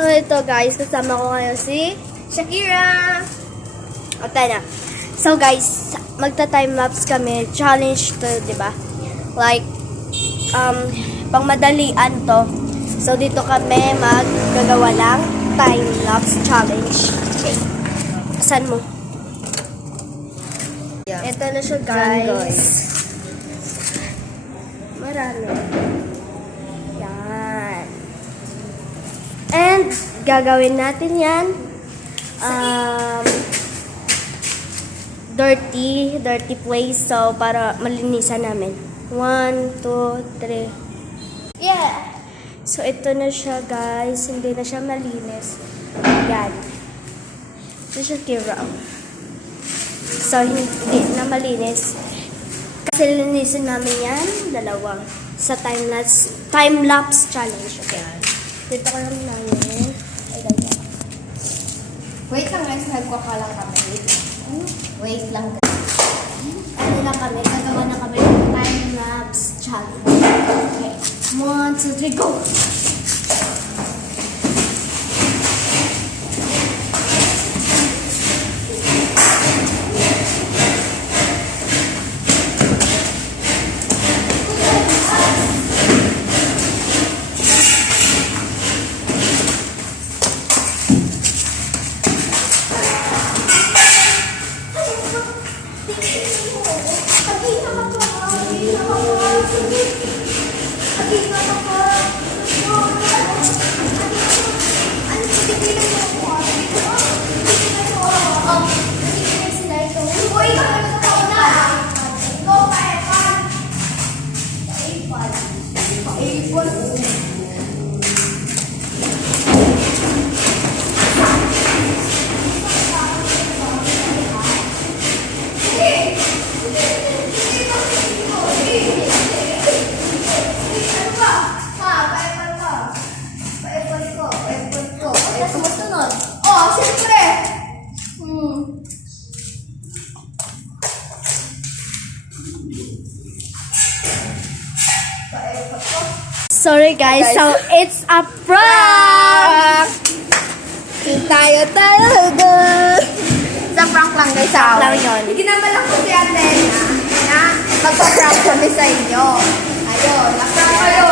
So, ito guys, kasama ko ngayon si Shakira. O, tayo na. So guys, magta-time-lapse kami. Challenge to, di ba? Like, pangmadalian to. So, dito kami maggagawa ng time-lapse challenge. Okay. Saan mo? Yeah. Ito na siya, Dyan, guys. Marami. Yan. And, gagawin natin yan. Dirty place. So, para malinisan namin. 1, 2, 3. Yeah! So, ito na siya, guys. Hindi na siya malinis. Yan. Ito siya tira. So, hindi na malinis. Kasi linisin namin yan, dalawa. Sa time-lapse challenge. Okay. Dito ko lang namin. Ay, ganyan. Wait lang guys, nagwakalang kami. Wait lang. Ano na kami, gagawa na kami ng time-lapse challenge. Okay. 1, 2, 3, go! Sorry guys, so it's a prank! Tayo. Sa prank lang guys. Prank lang yun. Hindi naman ako si Ate na magpa-prank kami sa inyo. Ayun, na-prank kayo.